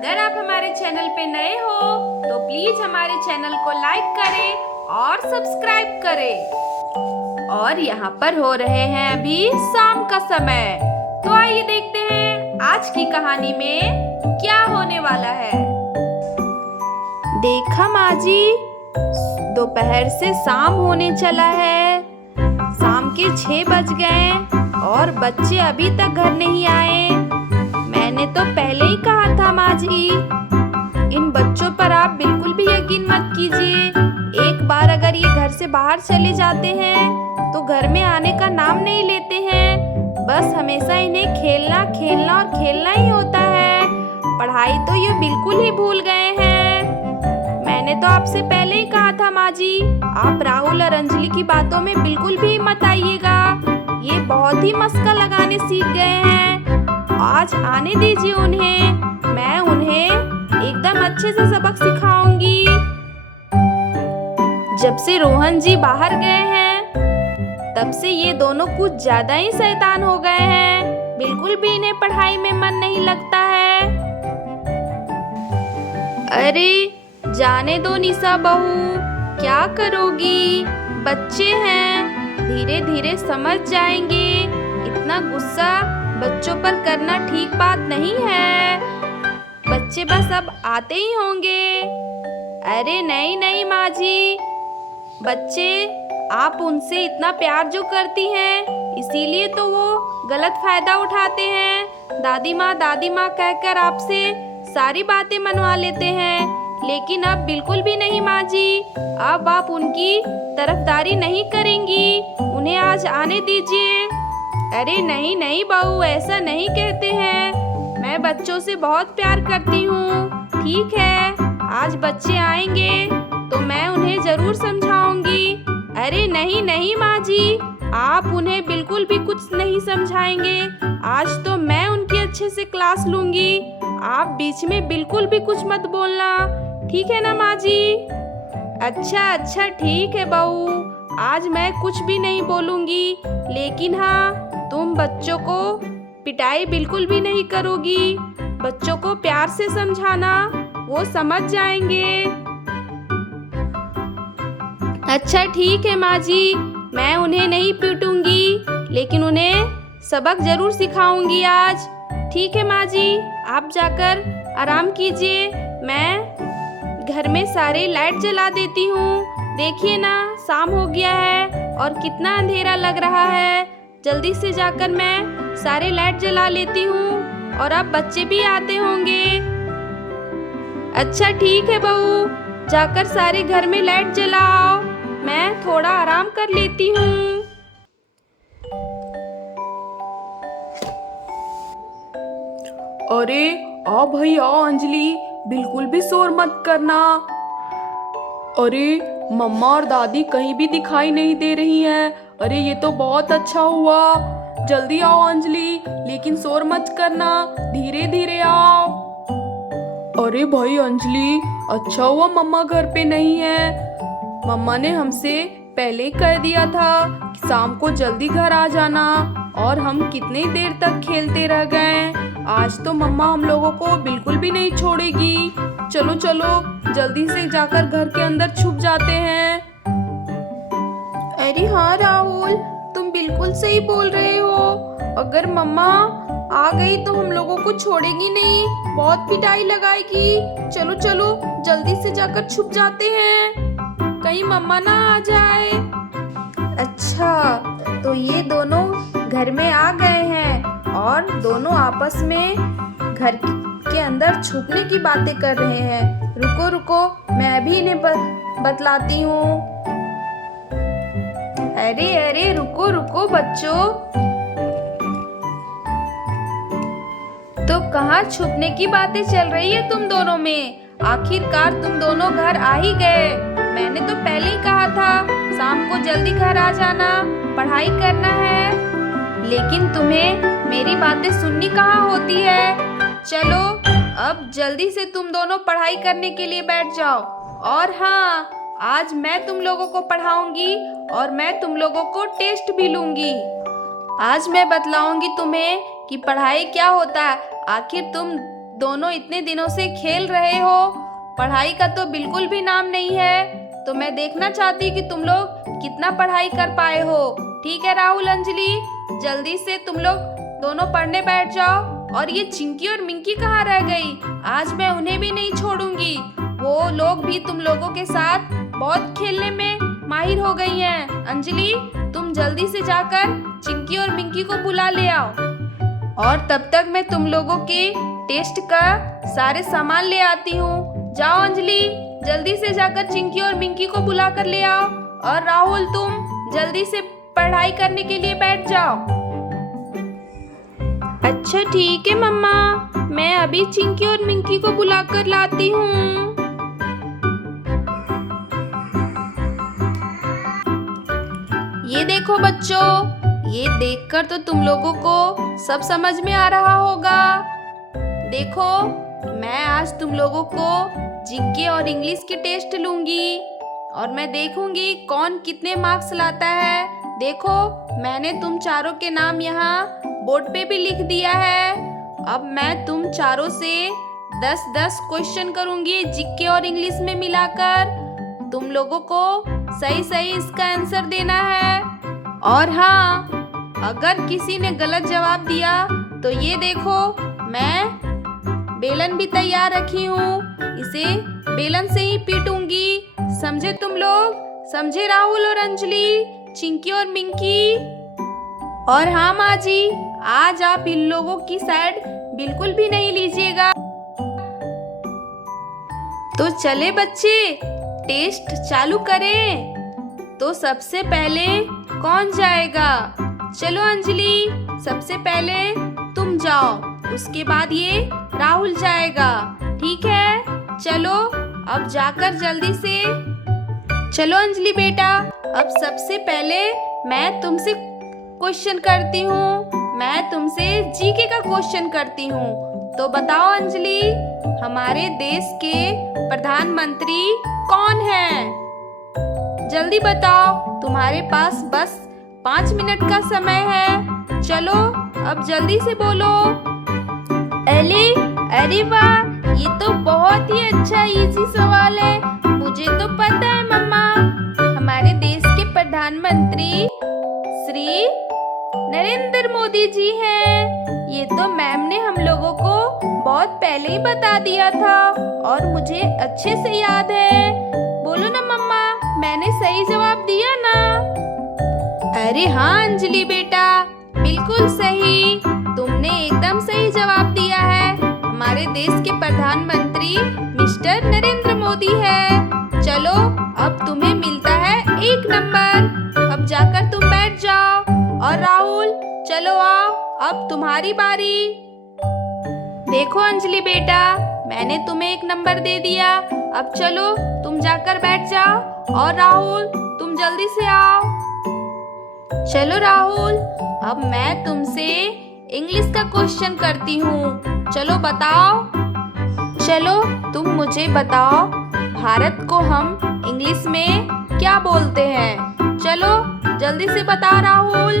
अगर आप हमारे चैनल पे नए हो तो प्लीज हमारे चैनल को लाइक करें और सब्सक्राइब करें। और यहाँ पर हो रहे हैं अभी शाम का समय, तो आइए देखते हैं आज की कहानी में क्या होने वाला है। देखा माँ जी, दोपहर से शाम होने चला है। शाम के 6 बज गए और बच्चे अभी तक घर नहीं आए। मैंने तो पहले ही कहा था माँ जी, इन बच्चों पर आप बिल्कुल भी यकीन मत कीजिए। एक बार अगर ये घर से बाहर चले जाते हैं तो घर में आने का नाम नहीं लेते हैं। बस हमेशा इन्हें खेलना खेलना और खेलना ही होता है। पढ़ाई तो ये बिल्कुल ही भूल गए हैं। मैंने तो आपसे पहले ही कहा था माँ जी, आप राहुल और अंजलि की बातों में बिल्कुल भी मत आइएगा। ये बहुत ही मस्का लगाने सीख गए हैं। आज आने दीजिए उन्हें, मैं उन्हें एकदम अच्छे से सबक सिखाऊंगी। जब से रोहन जी बाहर गए हैं तब से ये दोनों कुछ ज्यादा ही शैतान हो गए हैं। बिल्कुल भी इन्हें पढ़ाई में मन नहीं लगता है। अरे जाने दो निशा बहू, क्या करोगी? बच्चे हैं, धीरे धीरे समझ जाएंगे। इतना गुस्सा बच्चों पर करना ठीक बात नहीं है। बच्चे बस अब आते ही होंगे। अरे नहीं नहीं माँ जी, बच्चे आप उनसे इतना प्यार जो करती हैं इसीलिए तो वो गलत फायदा उठाते हैं। दादी माँ कहकर आपसे सारी बातें मनवा लेते हैं, लेकिन अब बिल्कुल भी नहीं माँ जी। अब आप उनकी तरफदारी नहीं करेंगी। उन्हें आज आने दीजिए। अरे नहीं नहीं बहू, ऐसा नहीं कहते हैं। मैं बच्चों से बहुत प्यार करती हूँ। ठीक है, आज बच्चे आएंगे तो मैं उन्हें जरूर समझाऊंगी। अरे नहीं नहीं माँ जी, आप उन्हें बिल्कुल भी कुछ नहीं समझाएंगे। आज तो मैं उनकी अच्छे से क्लास लूंगी। आप बीच में बिल्कुल भी कुछ मत बोलना, ठीक है ना माँ जी? अच्छा ठीक है बहू, आज मैं कुछ भी नहीं बोलूंगी। लेकिन हाँ, तुम बच्चों को पिटाई बिल्कुल भी नहीं करोगी। बच्चों को प्यार से समझाना, वो समझ जाएंगे। अच्छा ठीक है माँ जी, मैं उन्हें नहीं पीटूंगी, लेकिन उन्हें सबक जरूर सिखाऊंगी आज। ठीक है माँ जी, आप जाकर आराम कीजिए। मैं घर में सारे लाइट जला देती हूँ। देखिए ना, शाम हो गया है और कितना अंधेरा लग रहा है। जल्दी से जाकर मैं सारे लाइट जला लेती हूँ और अब बच्चे भी आते होंगे। अच्छा ठीक है बहू, जाकर सारे घर में लाइट जलाओ। मैं थोड़ा आराम कर लेती हूँ। अरे आओ भाई आओ अंजलि, बिल्कुल भी शोर मत करना। अरे मम्मा और दादी कहीं भी दिखाई नहीं दे रही हैं। अरे ये तो बहुत अच्छा हुआ। जल्दी आओ अंजलि, लेकिन शोर मत करना, धीरे धीरे आओ। अरे भाई अंजलि, अच्छा हुआ मम्मा घर पे नहीं है। मम्मा ने हमसे पहले ही कह दिया था कि शाम को जल्दी घर आ जाना, और हम कितनी देर तक खेलते रह गए। आज तो मम्मा हम लोगों को बिल्कुल भी नहीं छोड़ेगी। चलो चलो जल्दी से जाकर घर के अंदर छुप जाते हैं। अरे हाँ राहुल, तुम बिल्कुल सही बोल रहे हो। अगर मम्मा आ गई तो हम लोगों को छोड़ेगी नहीं, बहुत पिटाई लगाएगी। चलो चलो जल्दी से जाकर छुप जाते हैं, कहीं मम्मा ना आ जाए। अच्छा, तो ये दोनों घर में आ गए हैं और दोनों आपस में घर के अंदर छुपने की बातें कर रहे हैं। रुको रुको, मैं भी इन्हें बतलाती हूँ। अरे अरे रुको रुको बच्चों, तो कहाँ छुपने की बातें चल रही है तुम दोनों में? आखिरकार तुम दोनों घर आ ही गए। मैंने तो पहले ही कहा था शाम को जल्दी घर आ जाना, पढ़ाई करना है। लेकिन तुम्हें मेरी बातें सुननी कहाँ होती है। चलो अब जल्दी से तुम दोनों पढ़ाई करने के लिए बैठ जाओ। और हाँ, आज मैं तुम लोगों को पढ़ाऊंगी और मैं तुम लोगों को टेस्ट भी लूंगी। आज मैं बतलाऊंगी तुम्हें कि पढ़ाई क्या होता है। आखिर तुम दोनों इतने दिनों से खेल रहे हो, पढ़ाई का तो बिल्कुल भी नाम नहीं है। तो मैं देखना चाहती कि तुम लोग कितना पढ़ाई कर पाए हो। ठीक है राहुल, अंजलि, जल्दी से तुम लोग दोनों पढ़ने बैठ जाओ। और ये चिंकी और मिंकी कहाँ रह गई? आज मैं उन्हें भी नहीं छोड़ूंगी। वो लोग भी तुम लोगों के साथ बहुत खेलने में माहिर हो गई हैं। अंजलि, तुम जल्दी से जाकर चिंकी और मिंकी को बुला ले आओ। और तब तक मैं तुम लोगों के टेस्ट का सारे सामान ले आती हूँ। जाओ अंजलि, जल्दी से जाकर चिंकी और मिंकी को बुला कर ले आओ। और राहुल, तुम जल्दी से पढ़ाई करने के लिए बैठ जाओ। अच्छा ठीक है मम्मा, मैं अभी चिंकी और मिंकी को बुला कर लाती हूँ। ये देखो बच्चों, ये देखकर तो तुम लोगों को सब समझ में आ रहा होगा। देखो, मैं आज तुम लोगों को जीके और इंग्लिश के टेस्ट लूंगी और मैं देखूंगी कौन कितने मार्क्स लाता है। देखो, मैंने तुम चारों के नाम यहाँ बोर्ड पे भी लिख दिया है। अब मैं तुम चारों से 10-10 क्वेश्चन करूंगी जीके और इंग्लिश में मिलाकर। तुम लोगों को सही सही इसका आंसर देना है। और हाँ, अगर किसी ने गलत जवाब दिया तो ये देखो, मैं बेलन भी तैयार रखी हूँ, इसे बेलन से ही पीटूंगी। समझे तुम लोग? समझे राहुल और अंजलि, चिंकी और मिंकी? और हाँ माँ जी, आज आप इन लोगों की साइड बिल्कुल भी नहीं लीजिएगा। तो चले बच्चे, टेस्ट चालू करें। तो सबसे पहले कौन जाएगा? चलो अंजलि, सबसे पहले तुम जाओ, उसके बाद ये राहुल जाएगा। ठीक है, चलो अब जाकर जल्दी से। चलो अंजलि बेटा, अब सबसे पहले मैं तुमसे क्वेश्चन करती हूँ। मैं तुमसे जीके का क्वेश्चन करती हूँ। तो बताओ अंजलि, हमारे देश के प्रधानमंत्री कौन हैं? जल्दी बताओ, तुम्हारे पास बस 5 मिनट का समय है। चलो अब जल्दी से बोलो। अरे वाह, ये तो बहुत ही अच्छा इजी सवाल है। मुझे तो पता है मम्मा, हमारे देश के प्रधानमंत्री श्री नरेंद्र मोदी जी हैं। ये तो मैम ने हम लोगों को बहुत पहले ही बता दिया था और मुझे अच्छे से याद है। बोलो ना मम्मा, मैंने सही जवाब दिया ना? अरे हाँ अंजलि बेटा, बिल्कुल सही, तुमने एकदम सही जवाब दिया है। हमारे देश के प्रधानमंत्री मिस्टर नरेंद्र मोदी है। चलो अब तुम्हें मिलता है 1 नंबर। अब जाकर तुम बैठ जाओ। और राहुल, चलो आओ, अब तुम्हारी बारी। देखो अंजलि बेटा, मैंने तुम्हें 1 नंबर दे दिया। अब चलो तुम जाकर बैठ जाओ। और राहुल, तुम जल्दी से आओ। चलो राहुल, अब मैं तुमसे इंग्लिश का क्वेश्चन करती हूँ। चलो बताओ। चलो तुम मुझे बताओ, भारत को हम इंग्लिश में क्या बोलते हैं? चलो जल्दी से बता राहुल।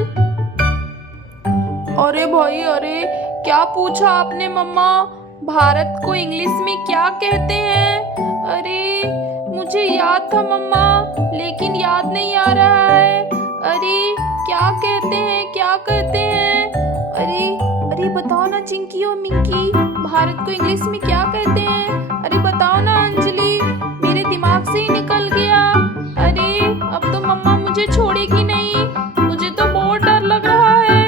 अरे भाई, अरे क्या पूछा आपने मम्मा? भारत को इंग्लिश में क्या कहते हैं? अरे मुझे याद था मम्मा, लेकिन याद नहीं आ रहा है। अरे क्या कहते हैं, क्या कहते हैं? अरे अरे बताओ ना चिंकी और मिंकी, भारत को इंग्लिश में क्या कहते हैं? अरे बताओ ना अंजलि, मेरे दिमाग से ही निकल गया। अरे अब तो मम्मा मुझे छोड़ेगी नहीं, मुझे तो बहुत डर लग रहा है।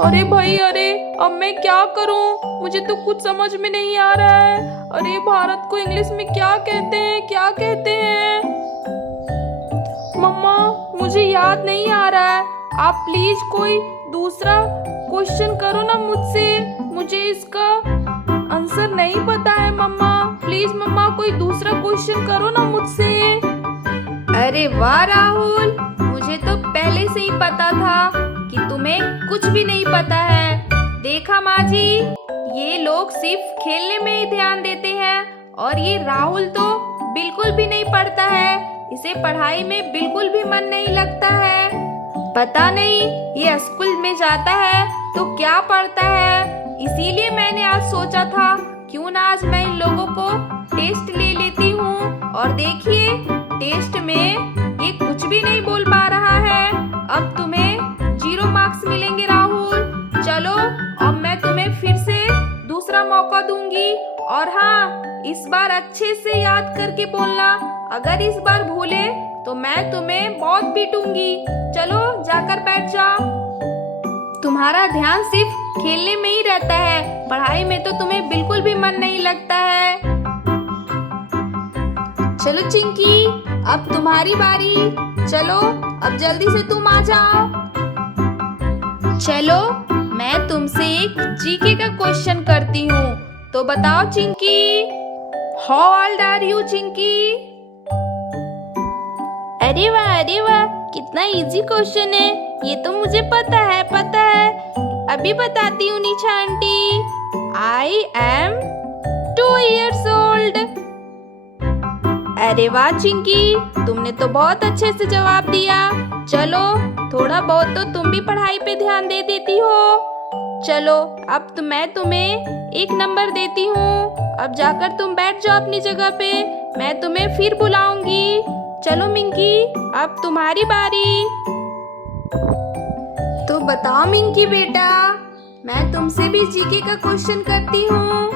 अरे भाई, अरे अब मैं क्या करूं? मुझे तो कुछ समझ में नहीं आ रहा है। अरे भारत को इंग्लिश में क्या कहते हैं, क्या कहते हैं? मम्मा मुझे याद नहीं आ रहा है। आप प्लीज कोई दूसरा क्वेश्चन करो ना मुझसे, मुझे इसका आंसर नहीं पता है मम्मा। प्लीज मम्मा कोई दूसरा क्वेश्चन करो ना मुझसे। अरे वाह राहुल, मुझे तो पहले से ही पता था कि तुम्हें कुछ भी नहीं पता है। देखा माँ जी, ये लोग सिर्फ खेलने में ही ध्यान देते हैं और ये राहुल तो बिल्कुल भी नहीं पढ़ता है। इसे पढ़ाई में बिल्कुल भी मन नहीं लगता है। पता नहीं ये स्कूल में जाता है तो क्या पढ़ता है, इसीलिए मैंने आज सोचा था क्यों ना आज मैं इन लोगों को टेस्ट ले लेती हूँ। और देखिए टेस्ट में ये कुछ भी नहीं बोल पा रहा है। अब तुम्हें 0 मार्क्स मिलेंगे राहुल। चलो अब मैं तुम्हें फिर से दूसरा मौका दूंगी। और हाँ, इस बार अच्छे से याद करके बोलना। अगर इस बार भूले तो मैं तुम्हें बहुत पीटूंगी। चलो जाकर बैठ जाओ। तुम्हारा ध्यान सिर्फ खेलने में ही रहता है, पढ़ाई में तो तुम्हें बिल्कुल भी मन नहीं लगता है। चलो चिंकी, अब तुम्हारी बारी। चलो अब जल्दी से तुम आ जाओ। चलो मैं तुमसे एक जीके का क्वेश्चन करती हूँ, तो बताओ Chinki. How old are you Chinki? अरे वाह, कितना इजी क्वेश्चन है। ये तो मुझे पता है। अभी बताती हूँ Nisha aunty. I am 2 years old। अरे वाह चिंकी, तुमने तो बहुत अच्छे से जवाब दिया। चलो थोड़ा बहुत तो तुम भी पढ़ाई पे ध्यान दे देती हो। चलो अब तो मैं तुम्हें 1 नंबर देती हूँ। अब जाकर तुम बैठ जाओ अपनी जगह पे, मैं तुम्हें फिर बुलाऊंगी। चलो मिंकी, अब तुम्हारी बारी। तो बताओ मिंकी बेटा, मैं तुमसे भी जीके का क्वेश्चन करती हूँ।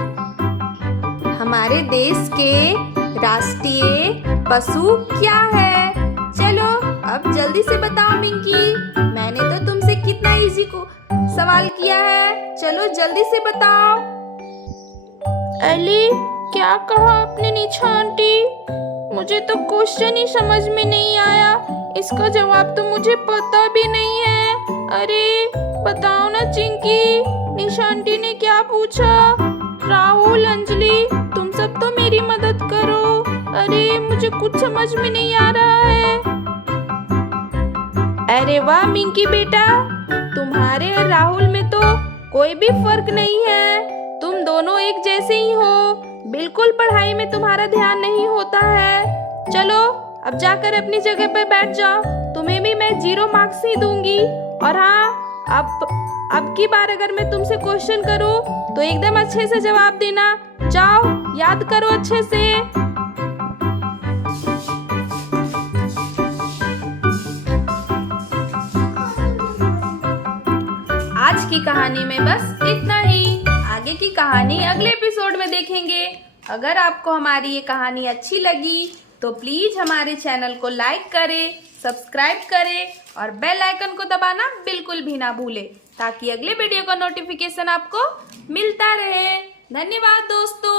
हमारे देश के राष्ट्रीय पशु क्या है? चलो अब जल्दी से बताओ मिंकी। मैंने तो तुमसे कितना इजी को सवाल किया है। चलो जल्दी से बताओ। अली, क्या कहा आपने निशा आंटी? मुझे तो क्वेश्चन ही समझ में नहीं आया। इसका जवाब तो मुझे पता भी नहीं है। अरे बताओ ना चिंकी, निशा आंटी ने क्या पूछा? राहुल, अंजलि, तुम सब तो मेरी मदद करो। अरे मुझे कुछ समझ में नहीं आ रहा है। अरे वाह मिंकी बेटा, तुम्हारे और राहुल में तो कोई भी फर्क नहीं है। तुम दोनों एक जैसे ही हो। बिल्कुल पढ़ाई में तुम्हारा ध्यान नहीं होता है। चलो अब जाकर अपनी जगह पर बैठ जाओ। तुम्हें भी मैं 0 मार्क्स ही दूंगी। और हाँ, अब की बार अगर मैं तुमसे क्वेश्चन करूँ तो एकदम अच्छे से जवाब देना। जाओ याद करो अच्छे से। आज की कहानी में बस इतना ही। आगे की कहानी अगले एपिसोड में देखेंगे। अगर आपको हमारी ये कहानी अच्छी लगी तो प्लीज हमारे चैनल को लाइक करें, सब्सक्राइब करें और बेल आइकन को दबाना बिल्कुल भी ना भूलें, ताकि अगले वीडियो का नोटिफिकेशन आपको मिलता रहे। धन्यवाद दोस्तों।